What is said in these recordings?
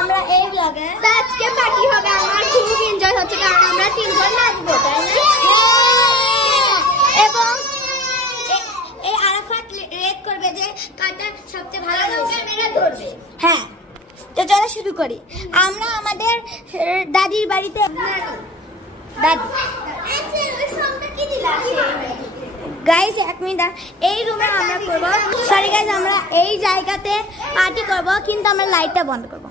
আমরা এই ব্লগে আজকে পার্টি হবে। আমার খুব এনজয় হচ্ছে কারণ আমরা তিনজন নাচবো, তাই না? এবং এই আরাফাত রেট করবে যে কাটা সবচেয়ে ভালো ক্যামেরা ধরবে। হ্যাঁ, তো চলো শুরু করি। আমরা আমাদের দাদির বাড়িতে গাইস এক মিনিট, এই রুমে আমরা করব। সরি গাইস, আমরা এই জায়গাতে পার্টি করব, কিন্তু আমরা লাইটটা বন্ধ করব।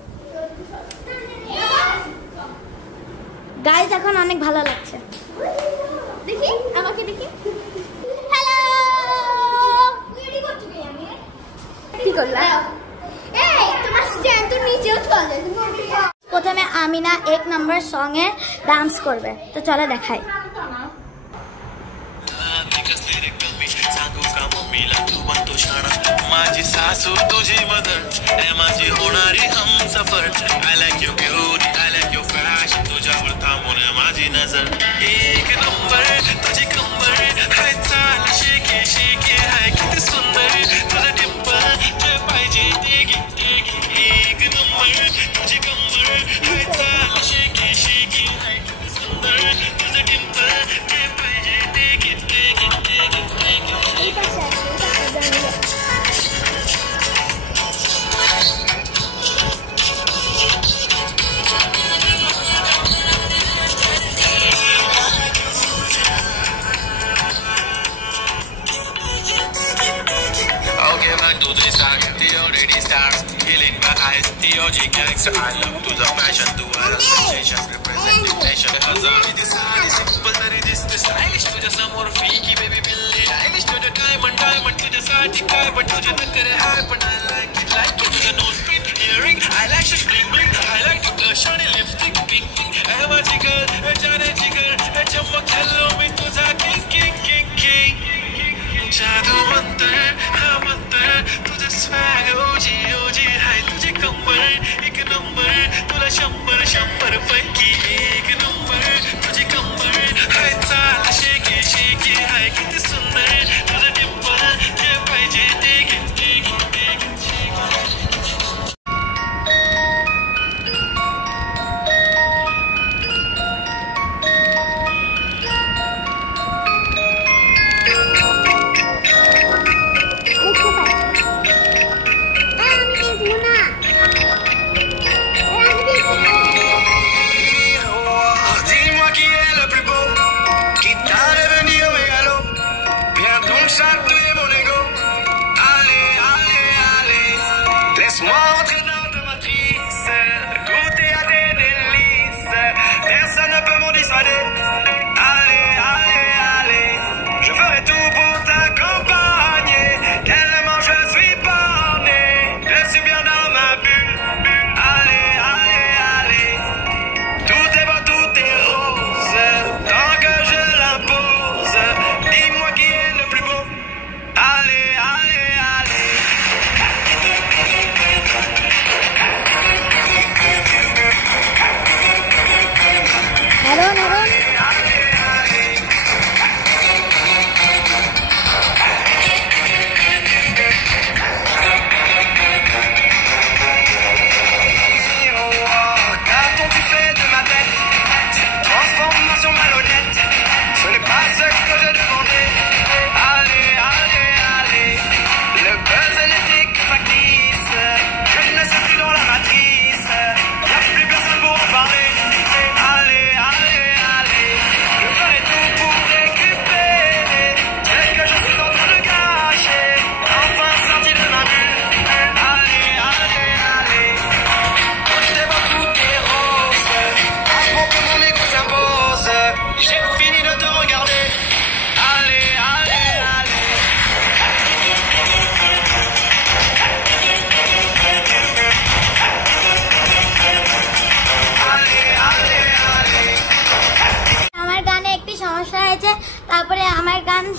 গাইস এখন অনেক ভালো লাগছে, দেখি আমাকে দেখি। হ্যালো, কি করলাম? এই তোমার স্ট্যান্ড তো নিচেও চলে। প্রথমে আমিনা 1 নম্বর সং এ ডান্স করবে, তো চলো দেখাই। माझी सासू तुझी मदर माझी होणारी Humsafar I like you beauty I like you fashion तुझ्यावर थांबून माझी नजर एक नंबर तुझी कंबर हाय चाल शेकी शेकी हाय किती सुंदर तुझं डिंपल जे पाहिजे ते घे एक नंबर तुझी कंबर हाय चाल शेकी शेकी हाय किती सुंदर तुझं डिंपल जे पाहिजे ते घे T.O.G. gangster, I love to the fashion, to our sensation, representation. Hazari this simple, tari this stylish. तुझ्या समोर freaky baby Billie Eilish. तुझ्या diamond तुझ्यासाठी काय पण तुझ्या नखरे हाय पण I like it. तुझ्या nose pin, earring, eyelashes bling bling. Highlight, blush आणि lipstick, pink pink. माझी girl, जाण्याची girl, चमक hello मी तुझा king king king king. जादू मंतर, हा मंतर, तुझं swag OG OG हाय तुझी कंबर एक नंबर तुला 100 पैकी एक नंबर तुझी कंबर हाय चाल शेकी शेकी हाय किती सुंदर तुझं डिंपल जे पाहिजे ते घे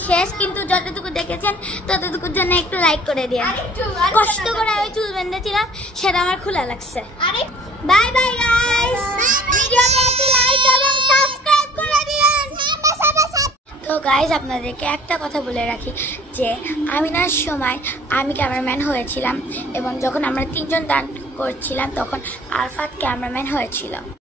শেষ, কিন্তু যতটুকু দেখেছেন ততটুকুর জন্য একটু লাইক করে দিন। কষ্ট করে আমি চুল বেঁধেছিলাম, সেটা আমার খোলা লাগছে। বাই বাই গাইস, ভিডিওতে একটু লাইক এবং সাবস্ক্রাইব করে দিন। তো গাইস আপনাদেরকে একটা কথা বলে রাখি যে আমিনার সময় আমি ক্যামেরাম্যান হয়েছিলাম, এবং যখন আমরা তিনজন করছিলাম তখন আরফাত ক্যামেরাম্যান হয়েছিল।